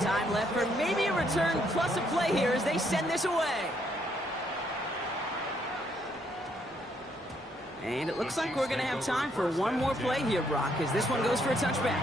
Time left for maybe a return plus a play here as they send this away. And it looks like we're going to have time for one more play here, Brock, as this one goes for a touchback.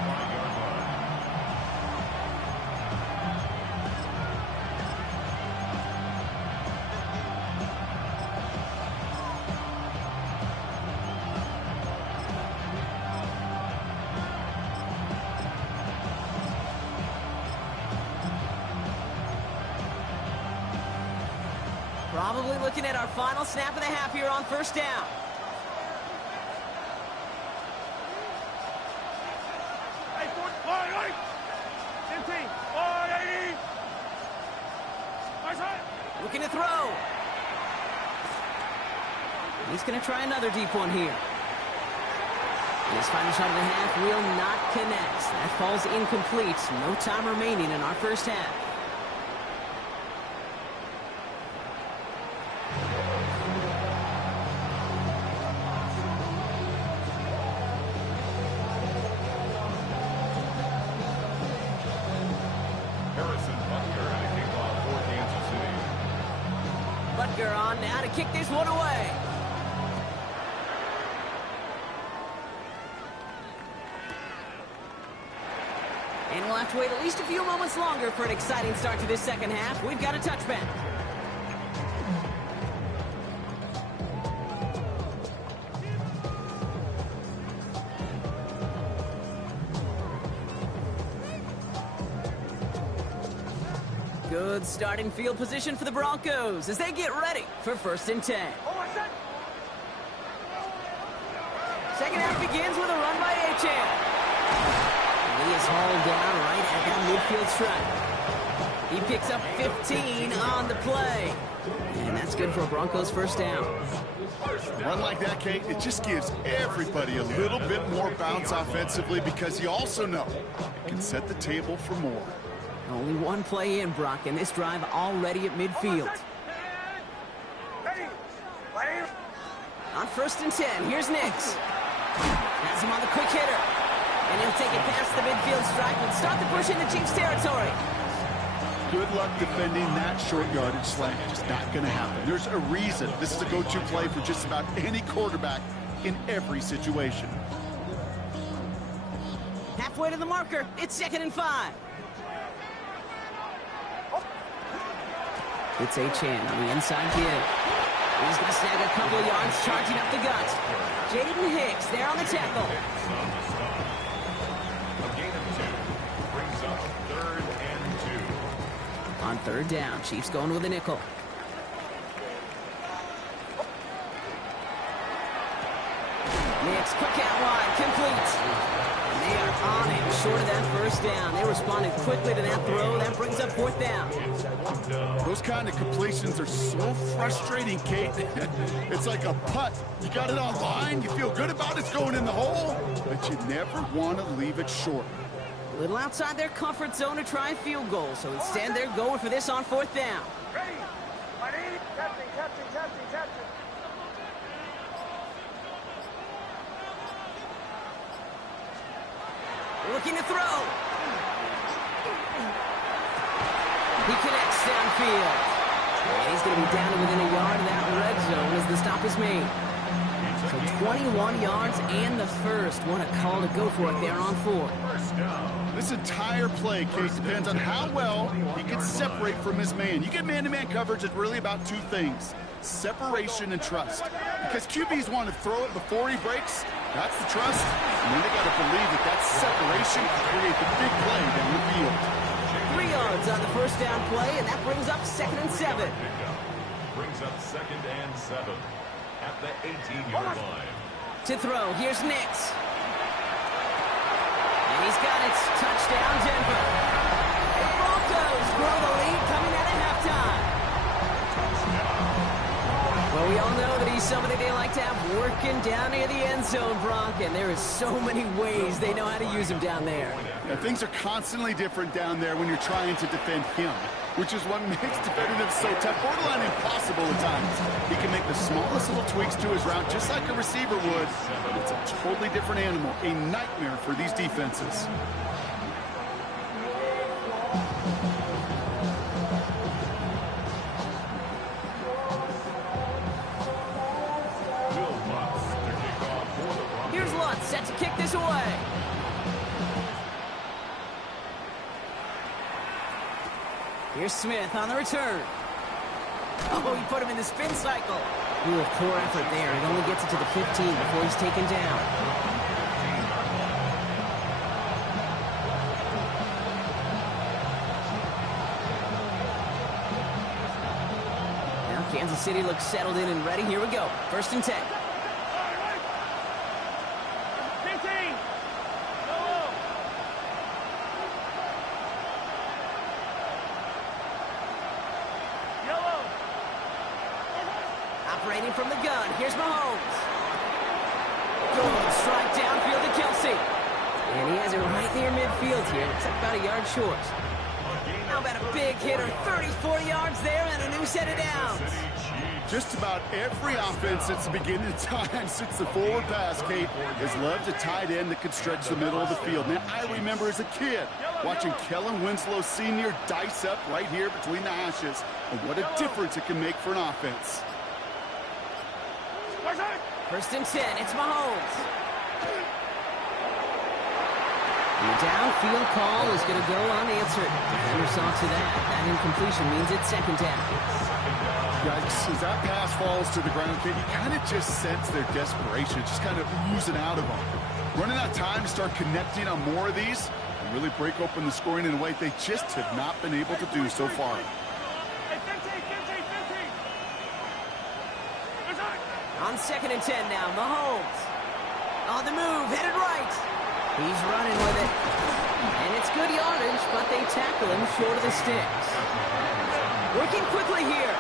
Probably looking at our final snap of the half here on first down. Looking to throw. He's going to try another deep one here. And his final shot of the half will not connect. That falls incomplete. No time remaining in our first half. Butker on now to kick this one away. And we'll have to wait at least a few moments longer for an exciting start to this second half. We've got a touchback. Good starting field position for the Broncos as they get ready for 1st and 10. Second half begins with a run by Achan. He is hauled down right at that midfield stripe. He picks up 15 on the play. And that's good for a Broncos first down. A run like that, Kate, it just gives everybody a little bit more bounce offensively because you also know it can set the table for more. Only one play in, Brock, and this drive already at midfield. On 1st and 10, here's Nix. Has him on the quick hitter. And he'll take it past the midfield stripe and start the push into Chiefs territory. Good luck defending that short yardage slant. Just not going to happen. There's a reason this is a go-to play for just about any quarterback in every situation. Halfway to the marker, it's 2nd and 5. It's Achan on the inside give. He's going to snag a couple of yards, charging up the gut. Jaden Hicks there on the tackle. On 3rd down, Chiefs going with a nickel. Hicks, quick out wide, complete. And they are on it, short of that 1st down. They responded quickly to that throw. That brings up 4th down. Those kind of completions are so frustrating, Kate. It's like a putt. You got it on line, you feel good about it's going in the hole, but you never want to leave it short. A little outside their comfort zone to try a field goal, so instead they're going for this on 4th down. Looking to throw. He connects downfield. And he's going to be down to within a yard of that red zone as the stop is made. So 21 yards and the first. What a call to go for it there on 4. This entire play, Case, depends on how well he can separate from his man. You get man-to-man coverage, it's really about 2 things. Separation and trust. Because QBs want to throw it before he breaks. That's the trust. And then they got to believe that that separation can create the big play down the field. 3 yards on the 1st down play, and that brings up 2nd and 7. Brings up 2nd and 7 at the 18-yard line. To throw, here's Nix. And he's got it. Touchdown, Denver. The Broncos grow the lead coming out of halftime. Well, we all know that he's somebody they like to have working down near the end zone, Brock, and there is so many ways they know how to use him down there. Yeah, things are constantly different down there when you're trying to defend him, which is what makes defending him so tough, borderline impossible at times. He can make the smallest little tweaks to his route, just like a receiver would. It's a totally different animal, a nightmare for these defenses. Here's Lutz set to kick this away. Here's Smith on the return. Oh, he put him in the spin cycle. Ooh, a poor effort there. He only gets it to the 15 before he's taken down. Now Kansas City looks settled in and ready. Here we go. 1st and 10. Operating from the gun, here's Mahomes. Good strike downfield to Kelsey. And he has it right near midfield here. It's about a yard short. How about a big hitter? 34 yards there and a new set of downs. Just about every offense since the beginning of time, since the forward pass, Kate, has loved a tight end that could stretch the middle of the field. Now, I remember as a kid watching Kellen Winslow Sr. dice up right here between the hashes. And what a difference it can make for an offense. 1st and 10, it's Mahomes. And the downfield call is going to go unanswered. Defender saw to that. That incompletion means it's 2nd down. Yikes, as that pass falls to the ground, Kate, you kind of just sense their desperation, just kind of oozing out of them. Running out of time to start connecting on more of these and really break open the scoring in a way they just have not been able to do so far. On 2nd and 10 now, Mahomes. On the move, headed right. He's running with it. And it's good yardage, but they tackle him short of the sticks. Working quickly here.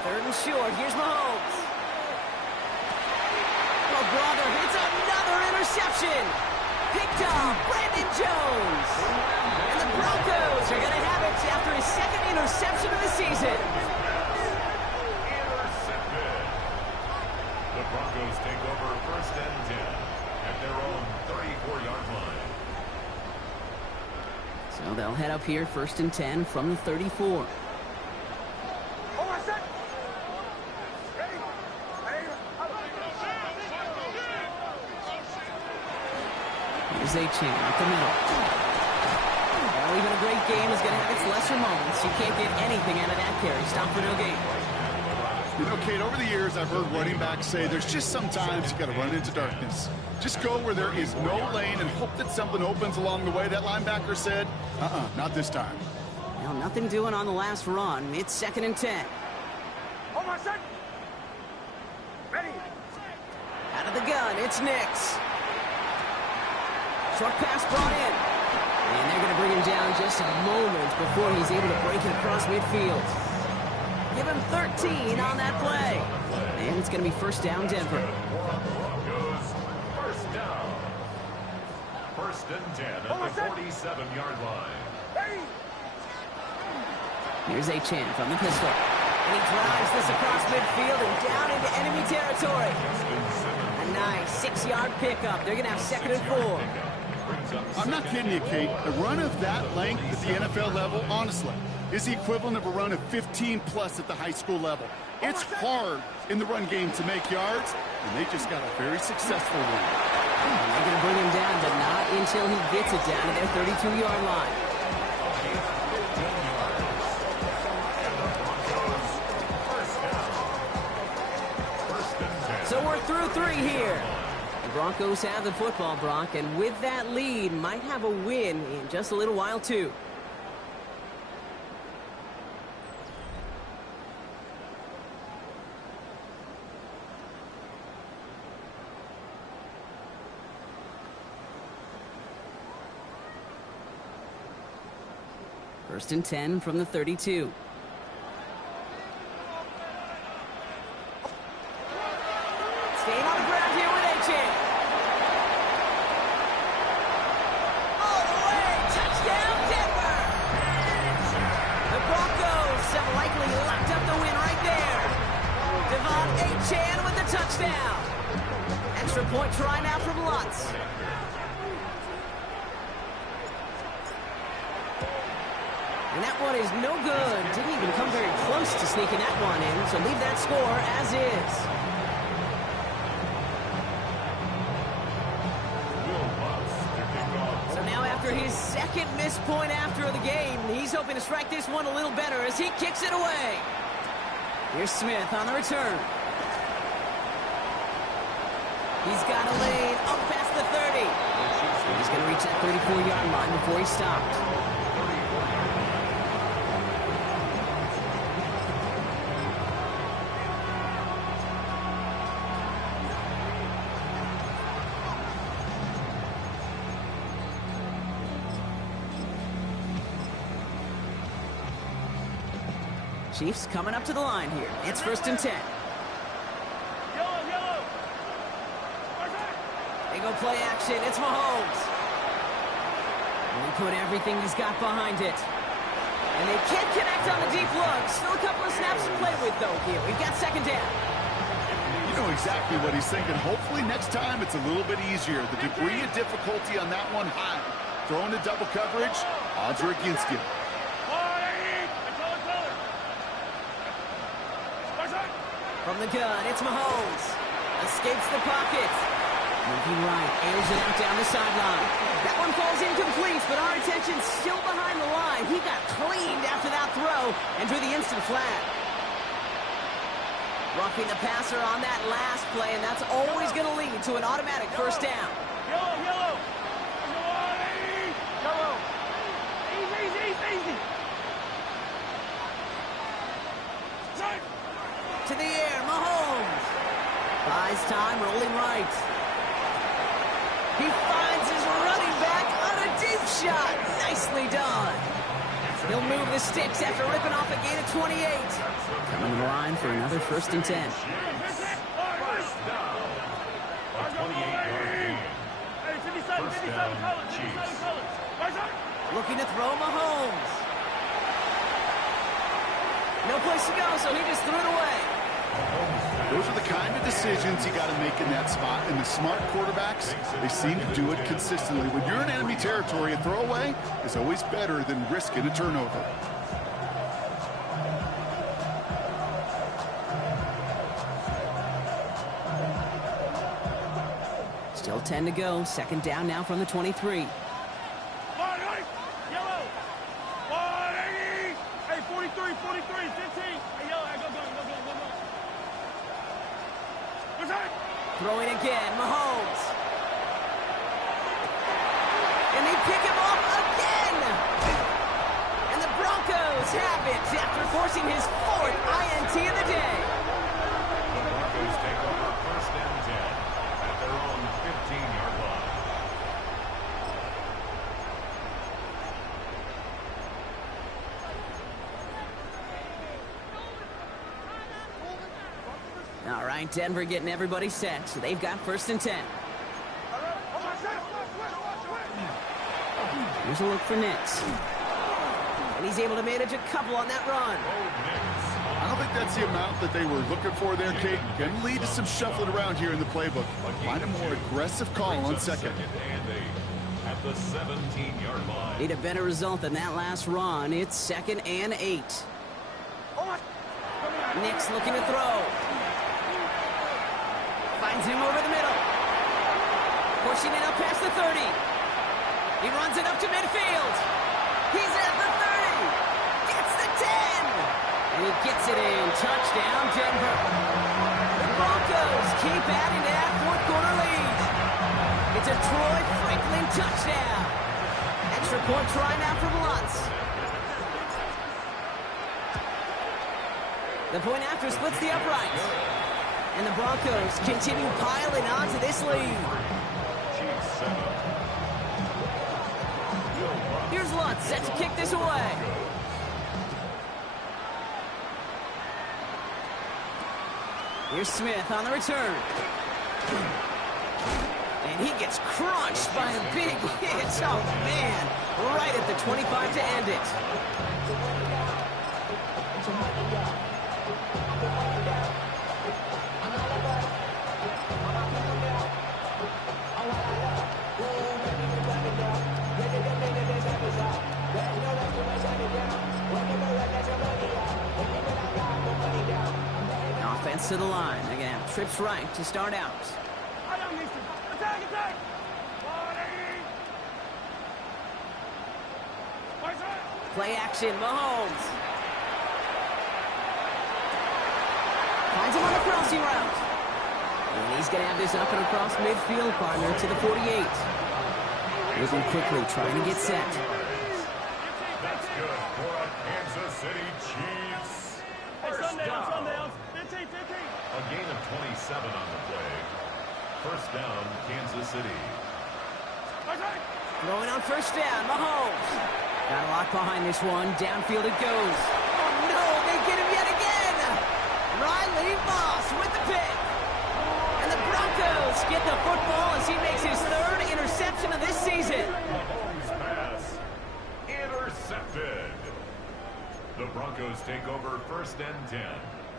Third and short, here's Mahomes. Oh, brother, it's another interception. Picked off Brandon Jones. And the Broncos are going to have it after his 2nd interception of the season. Intercepted. The Broncos take over 1st and 10 at their own 34-yard line. So they'll head up here 1st and 10 from the 34. Here's A-Chain up the middle. Well, even a great game is going to have its lesser moments. You can't get anything out of that carry. Stop for no gain. You know, Kate, over the years, I've heard running backs say there's just sometimes you got to run into darkness. Just go where there is no lane and hope that something opens along the way. That linebacker said, not this time. Well, nothing doing on the last run. It's 2nd and 10. Hold on a sec. Ready. Out of the gun, it's Nix. Short pass brought in. And they're going to bring him down just a moment before he's able to break it across midfield. Give him 13 on that play. And it's going to be 1st down, Denver. Broncos, 1st down. 1st and 10 at the 47-yard line. Here's A-Chan from the pistol. And he drives this across midfield and down into enemy territory. A nice 6-yard pickup. They're going to have 2nd and 4. I'm not kidding you, Kate. A run of that length at the NFL level, honestly, is the equivalent of a run of 15-plus at the high school level. It's hard in the run game to make yards, and they just got a very successful one. And they're going to bring him down, but not until he gets it down to their 32-yard line. So we're through 3 here. The Broncos have the football, Brock, and with that lead, might have a win in just a little while, too. First and 10 from the 32. Staying on the ground here with A-Chan. All the way, touchdown Denver! The Broncos have likely locked up the win right there. Devon Achane with the touchdown. Extra point try now from Lutz. And that one is no good. Didn't even come very close to sneaking that one in, so leave that score as is. So now after his second missed point after the game, he's hoping to strike this one a little better as he kicks it away. Here's Smith on the return. He's got a lane up past the 30. He's going to reach that 34-yard line before he stopped. Chiefs coming up to the line here. It's 1st and 10. Yellow. They go play action. It's Mahomes. And he put everything he's got behind it. And they can't connect on the deep look. Still a couple of snaps to play with, though, here. We've got 2nd down. You know exactly what he's thinking. Hopefully next time it's a little bit easier. The degree of difficulty on that one high. Throwing to double coverage, odds are against you. From the gun, it's Mahomes. Escapes the pocket. Moving right, airs it out down the sideline. That one falls incomplete, but our attention's still behind the line. He got cleaned after that throw and drew the instant flag. Roughing the passer on that last play, and that's always going to lead to an automatic 1st down. Yellow. Easy. To the air, Mahomes. Buys time, rolling right. He finds his running back on a deep shot. Nicely done. He'll move the sticks after ripping off a gain of 28. Coming to the line for another 1st and 10. Looking to throw Mahomes. No place to go, so he just threw it away. Those are the kind of decisions you got to make in that spot. And the smart quarterbacks, they seem to do it consistently. When you're in enemy territory, a throwaway is always better than risking a turnover. Still 10 to go. 2nd down now from the 23. Yellow. 43, 15. Hey, yellow, go. Throwing again, Mahomes. And they pick him off again. And the Broncos have it after forcing his 4th INT of the day. The Broncos take over 1st and 10 at their own 15-yard line. All right, Denver getting everybody set. So they've got 1st and 10. Here's a look for Nix. And he's able to manage a couple on that run. I don't think that's the amount that they were looking for there, Kate. Can lead to some shuffling around here in the playbook. Find a more aggressive call on 2nd. At the 17-yard line. Need a better result than that last run. It's 2nd and 8. Nix looking to throw. Finds him over the middle. Pushing it up past the 30. He runs it up to midfield. He's at the 30. Gets the 10. And he gets it in. Touchdown, Denver. The Broncos keep adding to that 4th quarter lead. It's a Troy Franklin touchdown. Extra point try now from Lutz. The point after splits the uprights. And the Broncos continue piling on to this lead. Here's Lutz set to kick this away. Here's Smith on the return. And he gets crunched by a big hit. Oh, man. Right at the 25 to end it. heads to the line. They're going to have trips right to start out. Attack, attack! Play action, Mahomes. Finds him on the crossing route. And he's going to have this up and across midfield, partner, to the 48. Moving quickly, trying to get set. That's good for a Kansas City Chiefs. First down. 15. A gain of 27 on the play. First down, Kansas City. Throwing on first down, Mahomes. Got a lot behind this one. Downfield it goes. Oh, no, they get him yet again. Riley Moss with the pick. And the Broncos get the football as he makes his third interception of this season. Mahomes pass intercepted. The Broncos take over first and 10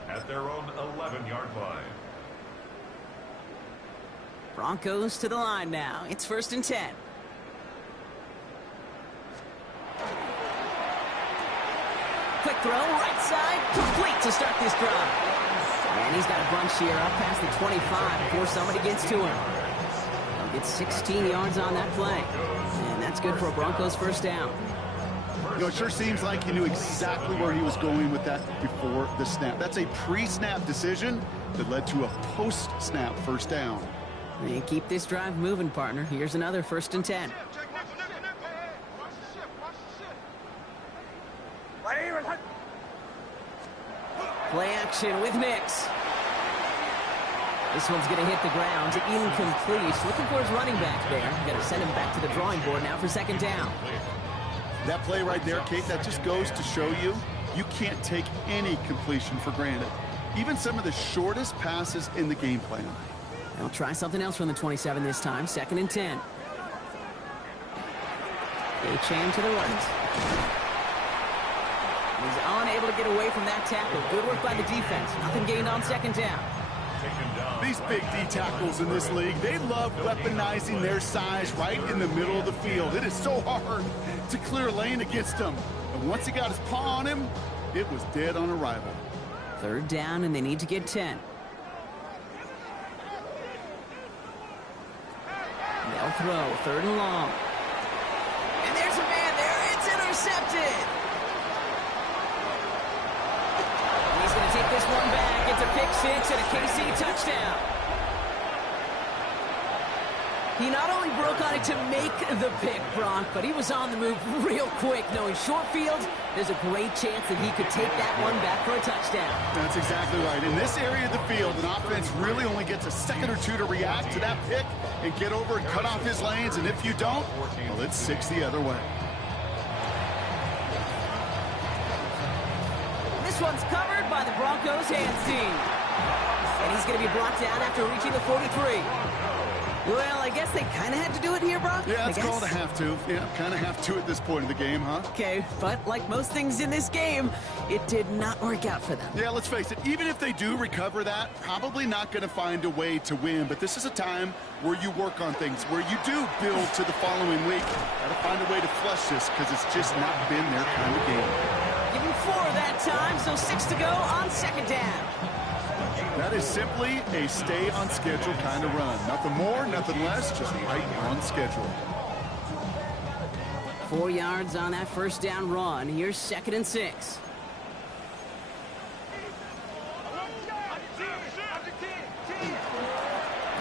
at their own 11-yard line. Broncos to the line now. It's first and 10. Quick throw, right side, complete to start this drive. And he's got a bunch here up past the 25 before somebody gets to him. He'll get 16 yards on that play. And that's good for a Broncos first down. You know, it sure seems like he knew exactly where he was going with that before the snap. That's a pre-snap decision that led to a post-snap first down. And keep this drive moving, partner. Here's another first and 10. Play action with Nix. This one's going to hit the ground. Incomplete. Looking for his running back there. Got to send him back to the drawing board now for second down. That play right there, Kate, that just goes to show you, you can't take any completion for granted. Even some of the shortest passes in the game plan. They'll try something else from the 27 this time. Second and 10. A-chain to the right. He's unable to get away from that tackle. Good work by the defense. Nothing gained on second down. These big D tackles in this league, they love weaponizing their size right in the middle of the field. It is so hard to clear a lane against them. And once he got his paw on him, it was dead on arrival. Third down, and they need to get 10. They'll throw. Third and long. And there's a man there. It's intercepted. He's going to take this one back. It's a pick six and a KC touchdown. He not only broke on it to make the pick, Bronk, but he was on the move real quick. Knowing short field, there's a great chance that he could take that one back for a touchdown. That's exactly right. In this area of the field, an offense really only gets a second or two to react to that pick and get over and cut off his lanes. And if you don't, well, it's 6 the other way. This one's covered by the Broncos hands team. And he's going to be brought down after reaching the 43. Well, I guess they kind of had to do it here, Brock. Yeah, it's called a have to. Yeah, kind of have to at this point in the game, huh? Okay, but like most things in this game, it did not work out for them. Yeah, let's face it, even if they do recover that, probably not going to find a way to win. But this is a time where you work on things, where you do build to the following week. Got to find a way to flush this because it's just not been their kind of game. Give him 4 that time, so 6 to go on second down. That is simply a stay-on-schedule kind of run. Nothing more, nothing less, just right on schedule. 4 yards on that first down run. Here's second and 6.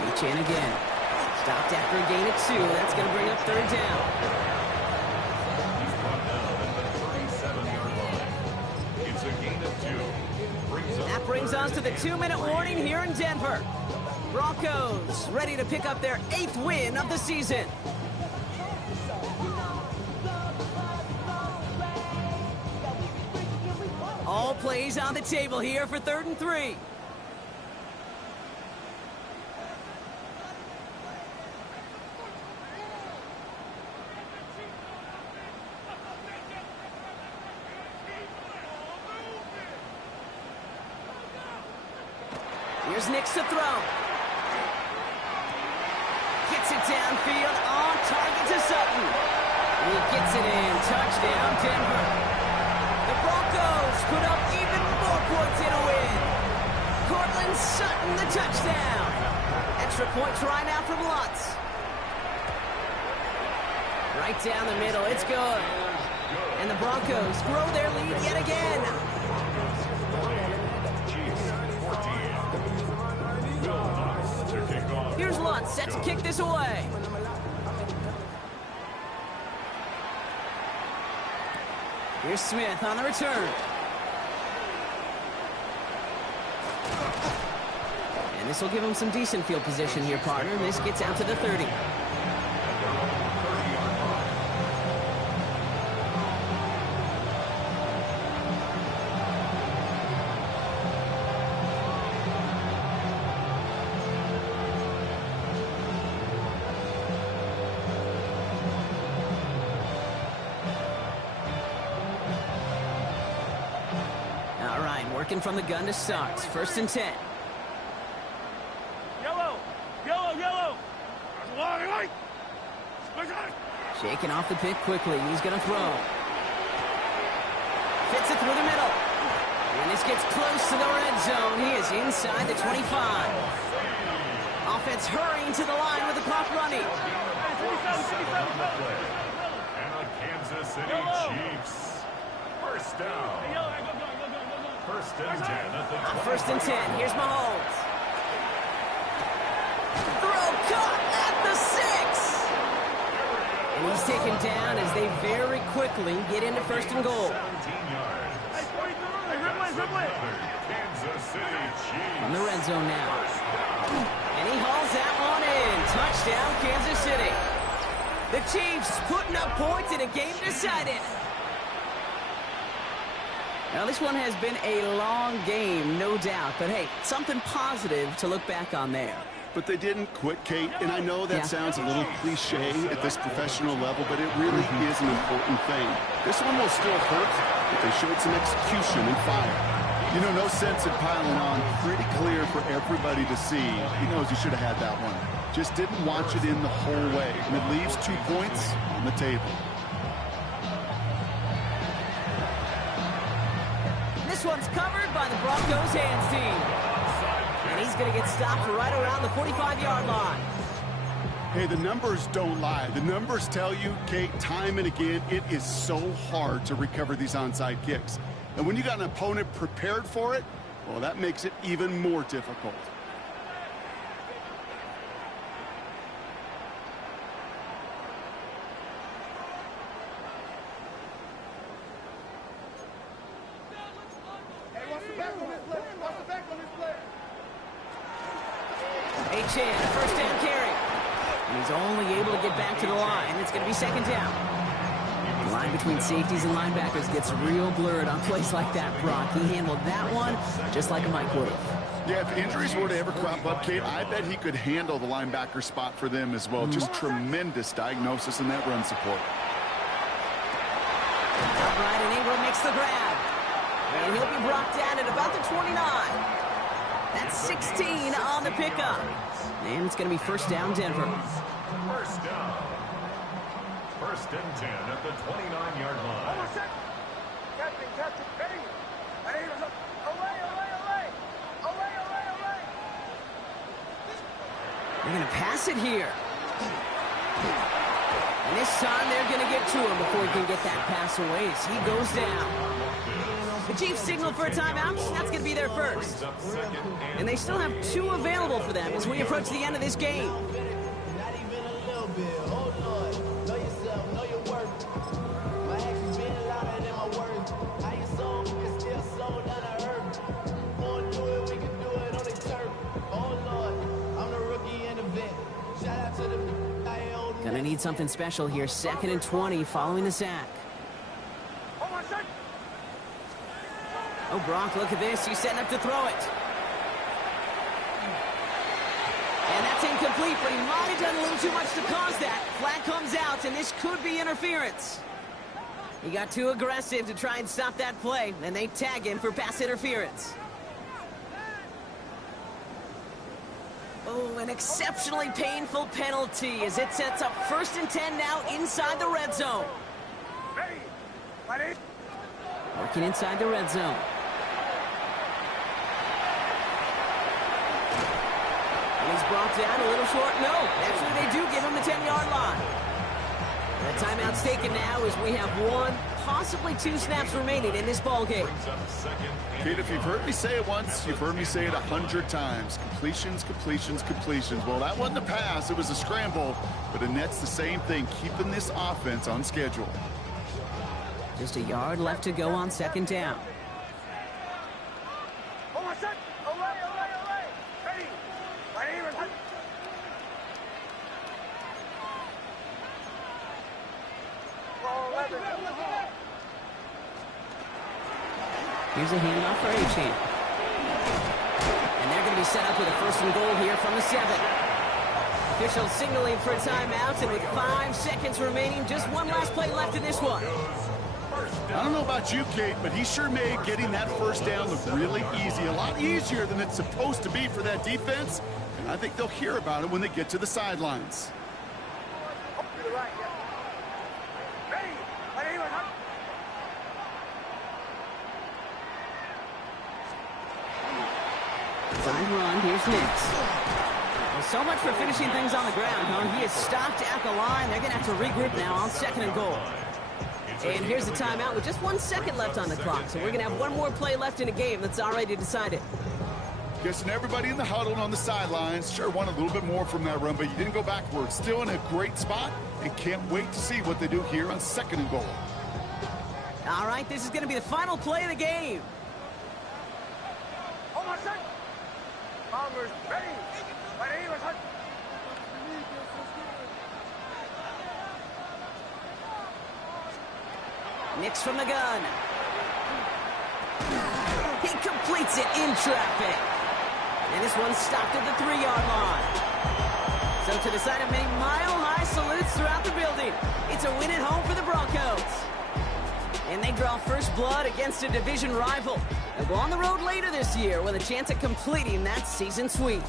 Reach in again. Stopped after a gain of 2. That's going to bring up third down. He's brought down at the 37-yard line. It's a gain of 2. That brings us to the 2-minute warning here in Denver. Broncos ready to pick up their 8th win of the season. All plays on the table here for 3rd and 3. Here's Nix to throw. Gets it downfield, on target to Sutton. He gets it in. Touchdown, Denver. The Broncos put up even more points in a win. Cortland extra point try now from Lutz. Right down the middle, it's good. And the Broncos grow their lead yet again. Here's Lutz, set to kick this away. Here's Smith on the return. And this will give him some decent field position here, partner. This gets out to the 30. Working from the gun to start. 1st and 10. Yellow! Yellow! Yellow! Shaking off the pick quickly. He's going to throw. Fits it through the middle. And this gets close to the red zone. He is inside the 25. Offense hurrying to the line with the clock running. And the Kansas City Chiefs. First down. First and 10 at the 20. First and 10. Here's Mahomes. Throw caught at the 6. And he's taken down as they very quickly get into 1st and goal. 17 yards. Kansas City Chiefs. From the red zone now. And he hauls that one in. Touchdown, Kansas City. The Chiefs putting up points in a game decided. Now, this one has been a long game, no doubt. But, hey, something positive to look back on there. But they didn't quit, Kate, and I know that sounds a little cliche at this professional level, but it really is an important thing. This one will still hurt, but they showed some execution and fire. You know, no sense in piling on. Pretty clear for everybody to see. He knows he should have had that one. Just didn't watch it in the whole way, and it leaves 2 points on the table. This one's covered by the Broncos hands team. And he's going to get stopped right around the 45-yard line. Hey, the numbers don't lie. The numbers tell you, Kate, time and again, it is so hard to recover these onside kicks. And when you got an opponent prepared for it, well, that makes it even more difficult. Chan, first down carry. And he's only able to get back to the line. It's going to be 2nd down. The line between safeties and linebackers gets real blurred on plays like that, Brock. He handled that one just like a Mike would have. Yeah, if injuries were to ever crop up, Kate, I bet he could handle the linebacker spot for them as well. Just tremendous diagnosis in that run support. Outright, and Ingram makes the grab. And he'll be brought down at about the 29. That's 16 on the pickup. And it's going to be 1st down, Denver. First down. 1st and 10 at the 29-yard line. Captain, ready? They're going to pass it here. And this time they're going to get to him before he can get that pass away as he goes down. The Chiefs signal for a timeout. That's going to be their first. And they still have 2 available for them as we approach the end of this game. Not even a little bit. Oh, Lord. Know yourself. Know your worth. My actions being louder than my words. How you sold is still sold on the earth. Won't do it, we can do it on the turf. Oh, Lord. I'm the rookie in the vet. Shout out to the Gonna need something special here. 2nd and 20 following the sack. Oh, Brock, look at this. He's setting up to throw it. And that's incomplete, but he might have done a little too much to cause that. Flag comes out, and this could be interference. He got too aggressive to try and stop that play, and they tag him for pass interference. Oh, an exceptionally painful penalty as it sets up 1st and 10 now inside the red zone. Working inside the red zone. He's brought down a little short. No, actually they do give him the 10-yard line. The timeout's taken now as we have one, possibly two snaps remaining in this ball game. Kate, if you've heard me say it once, you've heard me say it 100 times. Completions, completions, completions. Well, that wasn't a pass. It was a scramble. But Annette's the same thing, keeping this offense on schedule. Just a yard left to go on second down. Here's a handoff for Achane. And they're going to be set up with a first and goal here from the 7. Officials signaling for a timeout, and with 5 seconds remaining, just one last play left in this one. I don't know about you, Kate, but he sure made getting that first down look really easy. A lot easier than it's supposed to be for that defense. And I think they'll hear about it when they get to the sidelines. Side run, here's Nix. Well, so much for finishing things on the ground, huh? He is stopped at the line. They're going to have to regroup now on second and goal. And here's the timeout with just 1 second left on the clock. So we're going to have one more play left in a game that's already decided. Guessing everybody in the huddle and on the sidelines sure want a little bit more from that run, but you didn't go backwards. Still in a great spot and can't wait to see what they do here on second and goal. All right, this is going to be the final play of the game. Nix from the gun. He completes it in traffic. And this one's stopped at the 3-yard line. So to the side of many mile-high salutes throughout the building, it's a win at home for the Broncos. And they draw first blood against a division rival. They'll go on the road later this year with a chance at completing that season sweep.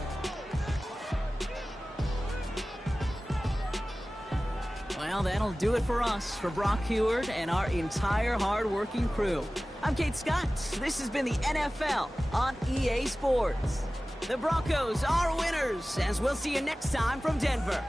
Well, that'll do it for us, for Brock Heward and our entire hard-working crew. I'm Kate Scott. This has been the NFL on EA Sports. The Broncos are winners, as we'll see you next time from Denver.